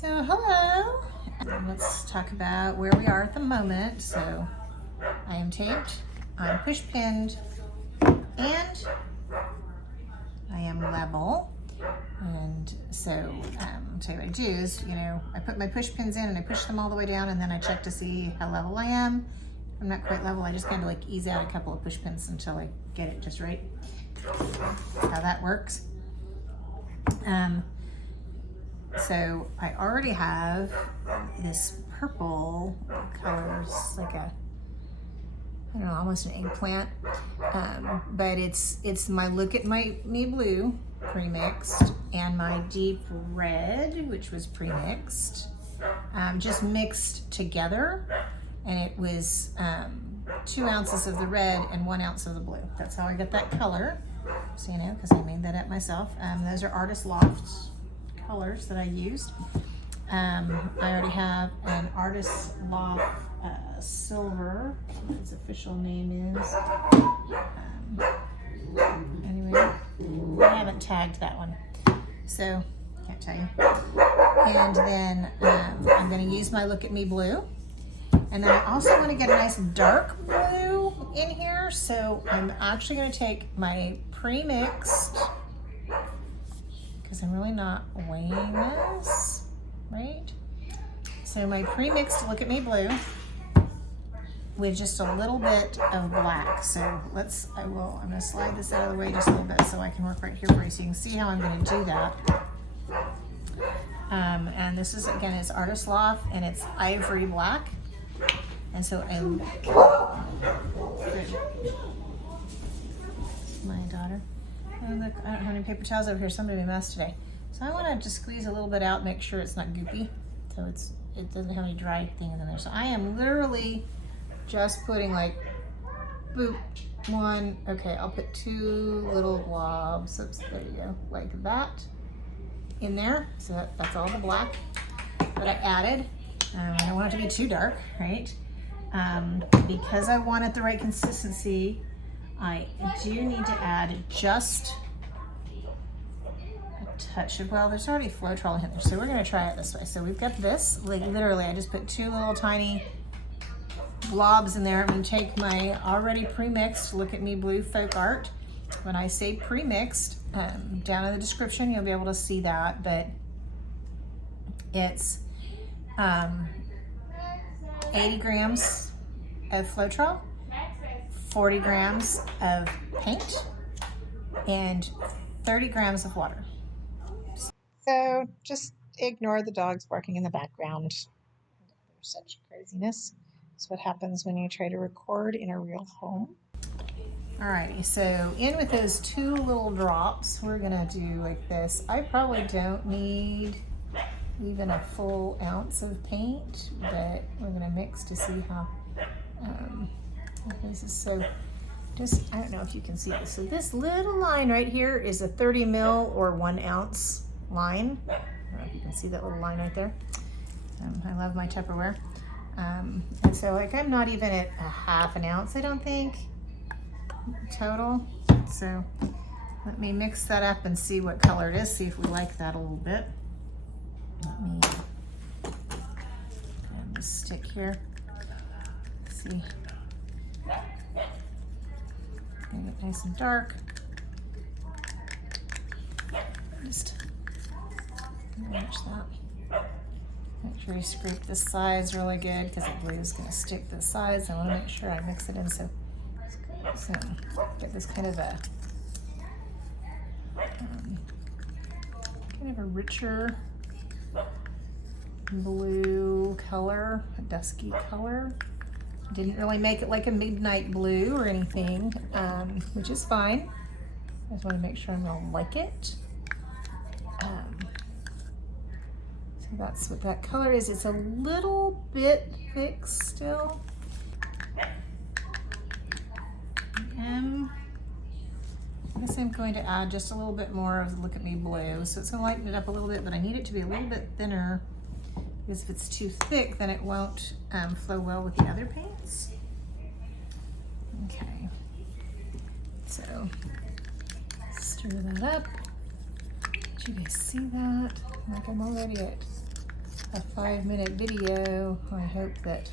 So hello, let's talk about where we are at the moment. So I am taped, I'm push pinned, and I am level. And so I'll tell you what I do is, I put my push pins in and I push them all the way down, and then I check to see how level I am. If I'm not quite level, I just kind of like ease out a couple of push pins until I get it just right. How that works. So I already have this purple color. It's like a, I don't know, almost an eggplant. But it's my Look at Me Blue pre-mixed and my deep red, which was pre-mixed, just mixed together. And it was 2 ounces of the red and 1 ounce of the blue. That's how I got that color. So, because I made that up myself. Those are Artist Loft colors that I used. I already have an Artist Loft silver, what his official name is. Anyway, I haven't tagged that one, so can't tell you. And then I'm going to use my Look at Me Blue. And then I also want to get a nice dark blue in here, so I'm actually going to take my pre-mixed, because I'm really not weighing this, right? So my pre-mixed Look at Me Blue with just a little bit of black. So I'm going to slide this out of the way just a little bit so I can work right here for you, so you can see how I'm going to do that. And this is, again, it's Artist Loft, and it's ivory black. And so my daughter. Oh, look, I don't have any paper towels over here. Somebody made a mess today. So I want to just squeeze a little bit out, make sure it's not goopy. So it doesn't have any dry things in there. So I am literally just putting like, boop, one. Okay, I'll put 2 little globs. Oops, there you go, like that in there. So that's all the black that I added. I don't want it to be too dark, right? Because I want it the right consistency, I do need to add just a touch of, well, there's already Floetrol in there, so we're gonna try it this way. So we've got this, like literally, I just put 2 little tiny blobs in there. I'm gonna take my already pre-mixed Look at Me Blue Folk Art. When I say pre-mixed, down in the description, you'll be able to see that, but it's 80 grams of Floetrol, 40 grams of paint, and 30 grams of water. So just ignore the dogs barking in the background. There's such craziness. That's what happens when you try to record in a real home. Alrighty, so in with those 2 little drops, we're gonna do like this. I probably don't need even a full ounce of paint, but we're gonna mix to see how this is. So just, I don't know if you can see this. So this little line right here is a 30 mil or 1 ounce line. I don't know if you can see that little line right there. I love my Tupperware. And so like I'm not even at a half an ounce, I don't think, total. So let me mix that up and see what color it is, see if we like that a little bit. Let me put this stick here. Let's see. Make it nice and dark. Just match that. Make sure you scrape the sides really good, because the glue is going to stick to the sides. I want to make sure I mix it in so get this kind of a richer blue color, a dusky color. Didn't really make it like a midnight blue or anything, which is fine. I just want to make sure I'm gonna like it. So that's what that color is. It's a little bit thick still. I guess I'm going to add just a little bit more of the Look at Me Blue. So it's gonna lighten it up a little bit, but I need it to be a little bit thinner, because if it's too thick, then it won't flow well with the other paints. Okay, so stir that up. Did you guys see that? Like I'm already at a 5-minute video. I hope that,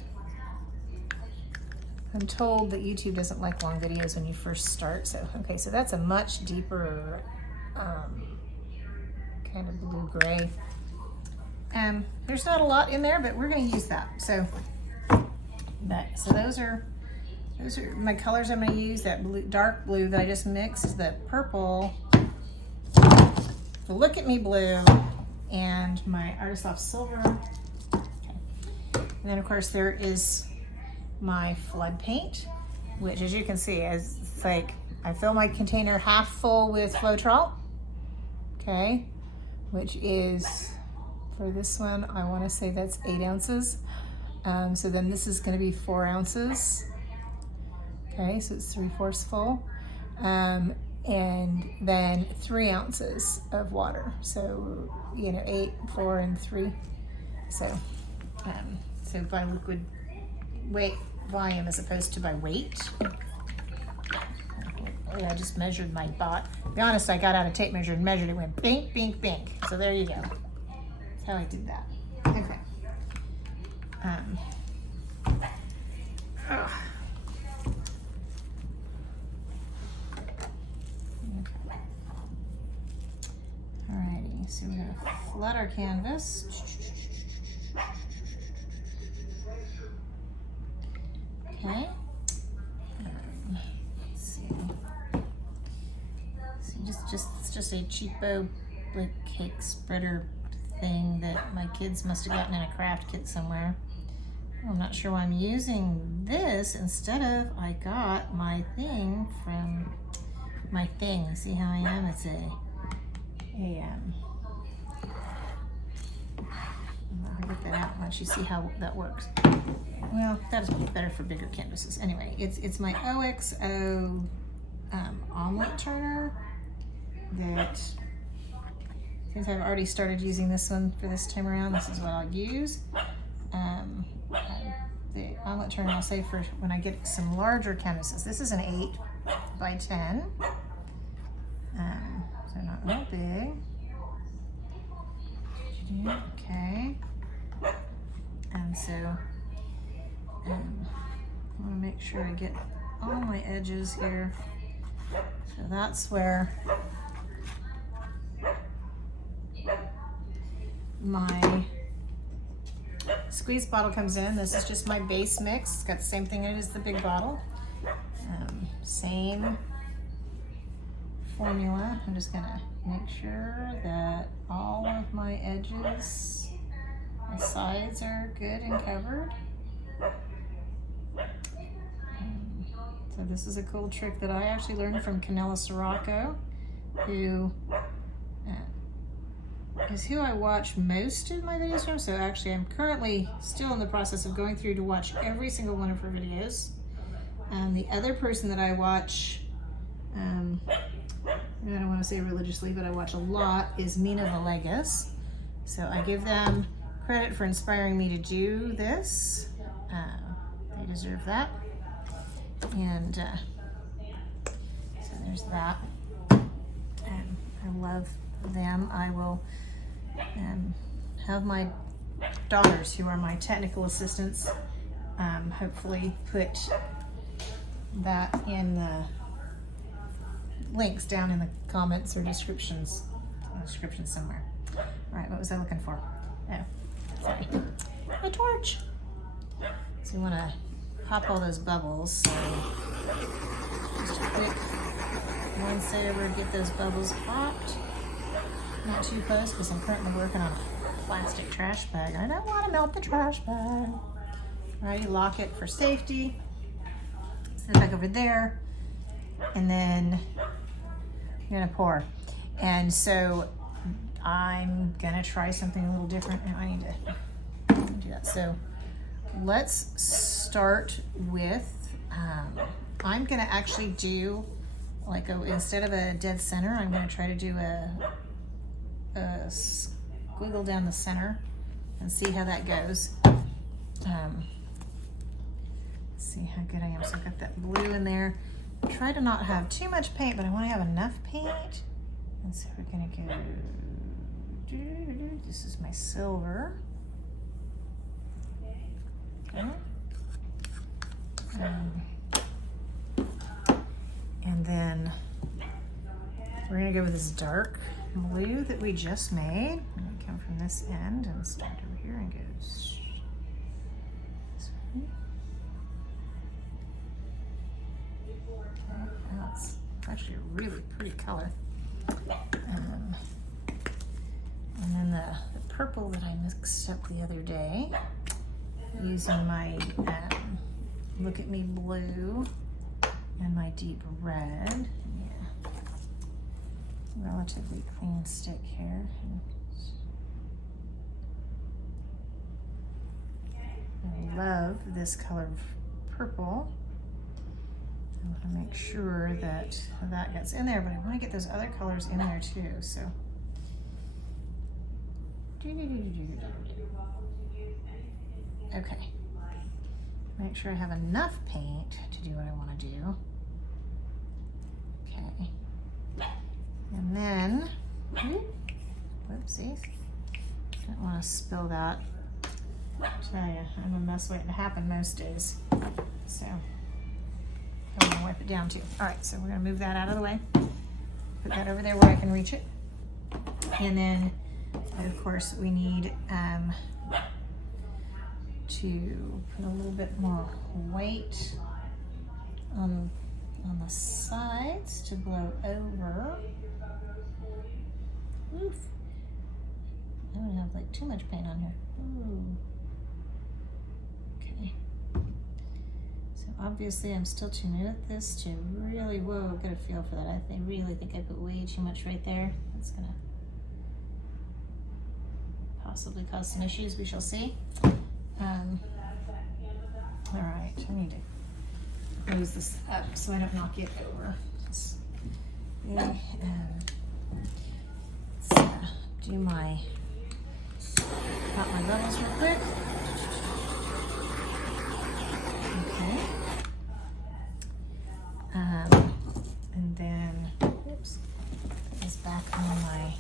I'm told that YouTube doesn't like long videos when you first start. So, okay, so that's a much deeper kind of blue-gray. There's not a lot in there, but we're gonna use that. So those are my colors I'm gonna use. That blue, dark blue that I just mixed, the purple, the Look at Me blue, and my Artist Loft silver. Okay. And then of course there is my flood paint, which as you can see is like, I fill my container half full with Floetrol, okay, which is, for this one, I want to say that's 8 ounces. So then this is going to be 4 ounces. Okay, so it's 3/4 full. And then 3 ounces of water. So, you know, 8, 4, and 3. So, so by liquid weight volume as opposed to by weight. I just measured my bot. To be honest, I got out a tape measure and measured it, went bink, bink, bink. So there you go. That's how I did that. Okay. Alrighty, so we're gonna flood our canvas. Okay. Let's see. It's just a cheapo like cake spreader thing that my kids must have gotten in a craft kit somewhere. I'm not sure why I'm using this instead of, I got my thing from my thing. See how I am? It's I'll get that out once you see how that works. Well, that is better for bigger canvases. Anyway, it's my OXO omelet turner that, since I've already started using this one for this time around, this is what I'll use. The omelet turner I'll save for when I get some larger canvases. This is an 8 by 10. So not real big. Okay. And so I want to make sure I get all my edges here. So that's where my squeeze bottle comes in. This is just my base mix. It's got the same thing in it as the big bottle. Same formula. I'm just gonna make sure that all of my edges, my sides are good and covered. So this is a cool trick that I actually learned from Canella Sirocco, who is who I watch most of my videos from. So actually I'm currently still in the process of going through to watch every single one of her videos. The other person that I watch, I don't want to say religiously, but I watch a lot, is Mina Villegas. So I give them credit for inspiring me to do this. They deserve that. And so there's that. And I love them. I will have my daughters, who are my technical assistants, hopefully put that in the links down in the comments or descriptions somewhere. All right, what was I looking for? Oh, sorry, a torch. So you want to pop all those bubbles. So just a quick once over, get those bubbles popped. Not too close because I'm currently working on a plastic trash bag. I don't want to melt the trash bag. All right, you lock it for safety. Set it back over there, and then you're gonna pour. And so I'm gonna try something a little different. Now I need to do that. So let's start with, I'm gonna actually do like instead of a dead center, I'm gonna try to do a squiggle down the center and see how that goes. See how good I am. So I've got that blue in there. Try to not have too much paint, but I want to have enough paint. And so we're gonna go, this is my silver. Okay. And then we're gonna go with this dark blue that we just made. I'm gonna come from this end and start over here and go this way. Okay, that's actually a really pretty color. And then the purple that I mixed up the other day, using my Look at Me blue and my deep red. Yeah, relatively clean stick here. I love this color of purple. I want to make sure that that gets in there, but I want to get those other colors in there too. So. Okay. Make sure I have enough paint to do what I want to do. Okay. And then, whoopsies. Don't want to spill that. I tell you, I'm a mess waiting to happen most days. So, I'm gonna wipe it down too. All right, so we're gonna move that out of the way. Put that over there where I can reach it. And then, of course, we need to put a little bit more weight on the sides to blow over. Oof. I don't have like too much paint on here. Ooh. Okay. So obviously I'm still too new at this to really, whoa, get a feel for that. I really think I put way too much right there. That's gonna possibly cause some issues, we shall see. All right, I need to close this up so I don't knock it over. Let's do my, got my levels real quick. Okay. And then, oops, put this back on my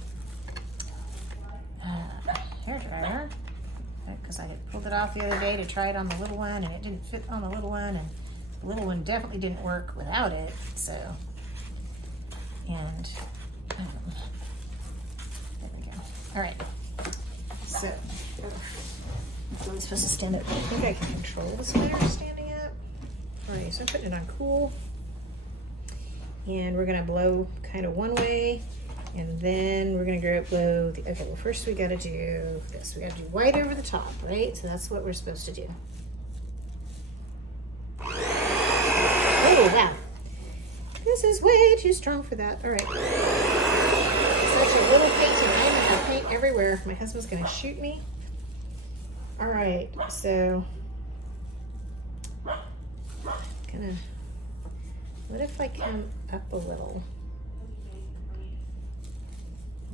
hair dryer, because I had pulled it off the other day to try it on the little one, and it didn't fit on the little one, and the little one definitely didn't work without it. So, and there we go. All right. So, I'm supposed to stand up. I think I can control this layer standing up. All right. So I'm putting it on cool, and we're gonna blow kind of one way. And then we're gonna blow the, okay, well first we gotta do this. We gotta do white over the top, right? So that's what we're supposed to do. Oh, wow. This is way too strong for that. All right. Such a little painting. I have to paint everywhere. My husband's gonna shoot me. All right, so, what if I come up a little?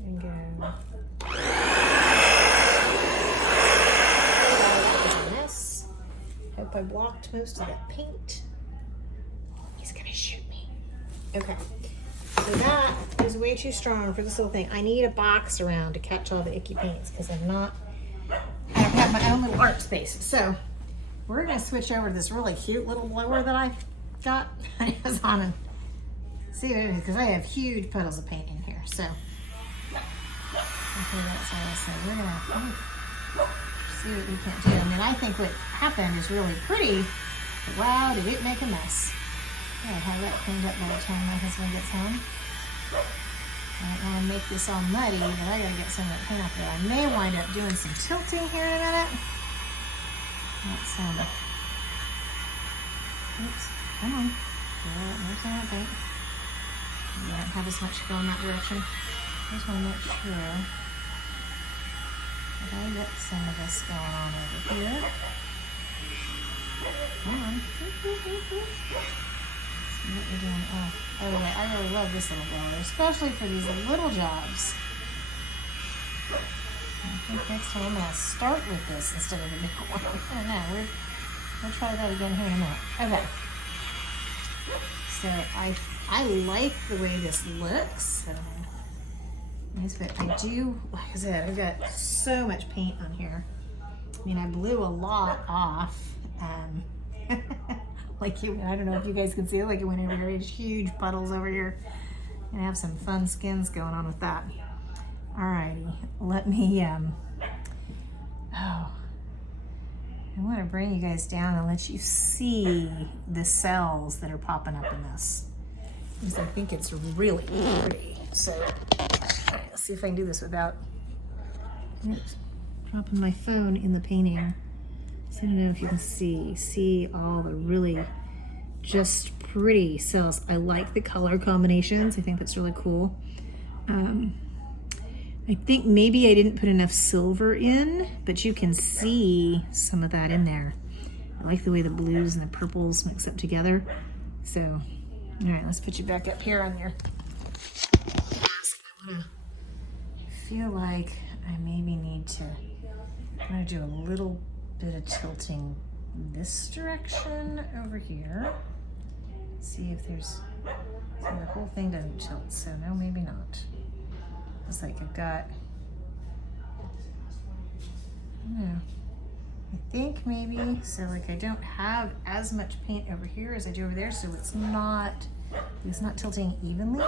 And go. That was a mess. Hope I blocked most of that paint. He's gonna shoot me. Okay, so that is way too strong for this little thing. I need a box around to catch all the icky paints because I don't have my own little art space. So we're gonna switch over to this really cute little blower that I got on Amazon. See what it is, because I have huge puddles of paint in here. So. Okay, that's all I said. We're gonna see what we can do. I mean, I think what happened is really pretty, but wow, did it make a mess. I'll have that cleaned up by the time my husband gets home. I don't want to make this all muddy, but I gotta get some of that paint off there. I may wind up doing some tilting here in a minute. Let's, oops, come on. There's that paint. You don't have as much going that direction. I just want to make sure that I get some of this going on over here. Come on. See what we're doing. Oh yeah, I really love this little blower, especially for these little jobs. I think next time I'm going to start with this instead of the big one. I don't know. We'll try that again here in a minute. Okay. So I like the way this looks. Nice, but I do, like I said, I've got so much paint on here. I mean, I blew a lot off. Like I don't know if you guys can see it, like it went over here, there's huge puddles over here. And have some fun skins going on with that. Alrighty, let me, I want to bring you guys down and let you see the cells that are popping up in this, because I think it's really pretty. So, alright, let's see if I can do this without dropping my phone in the painting. So I don't know if you can see all the really just pretty cells. I like the color combinations. I think that's really cool. I think maybe I didn't put enough silver in, but you can see some of that in there. I like the way the blues and the purples mix up together. So, all right, let's put you back up here on your desk. I feel like I maybe need to, I'm gonna do a little bit of tilting this direction over here. See if there's, see, the whole thing doesn't tilt, so no, maybe not. It's like I've got, I don't know, I think maybe, so like I don't have as much paint over here as I do over there, so it's not tilting evenly.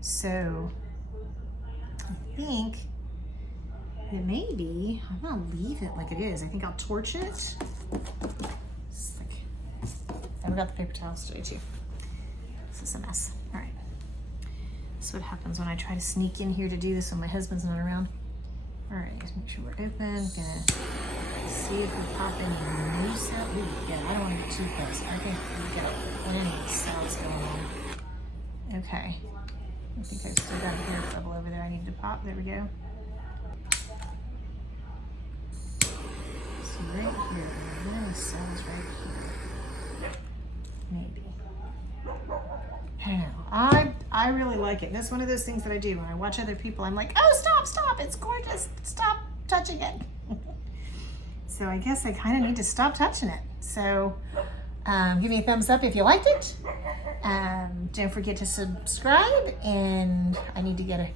So I think it may be, I'm gonna leave it like it is. I think I'll torch it. It's like, I got the paper towels today too. This is a mess. All right. That's what happens when I try to sneak in here to do this when my husband's not around. All right, let's make sure we're open. Gonna see if we pop any new cells. Ooh, yeah, I don't want to get too close. I think we got plenty of cells going on. Okay. I think I've still got a hair bubble over there I need to pop. There we go. So right here, there are cells right here. Maybe. I don't know. I really like it. That's one of those things that I do when I watch other people. I'm like, oh, stop, it's gorgeous. Stop touching it. So I guess I kind of need to stop touching it. So give me a thumbs up if you liked it. Don't forget to subscribe, and I need to get a,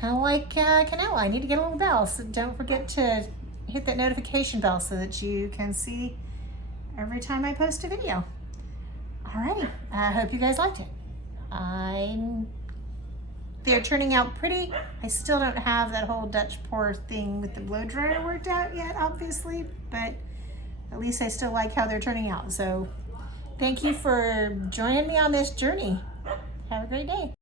kind of like Canella, I need to get a little bell. So don't forget to hit that notification bell so that you can see every time I post a video. Alrighty, I hope you guys liked it. They're turning out pretty. I still don't have that whole Dutch pour thing with the blow dryer worked out yet, obviously, but at least I still like how they're turning out. So thank you for joining me on this journey. Have a great day.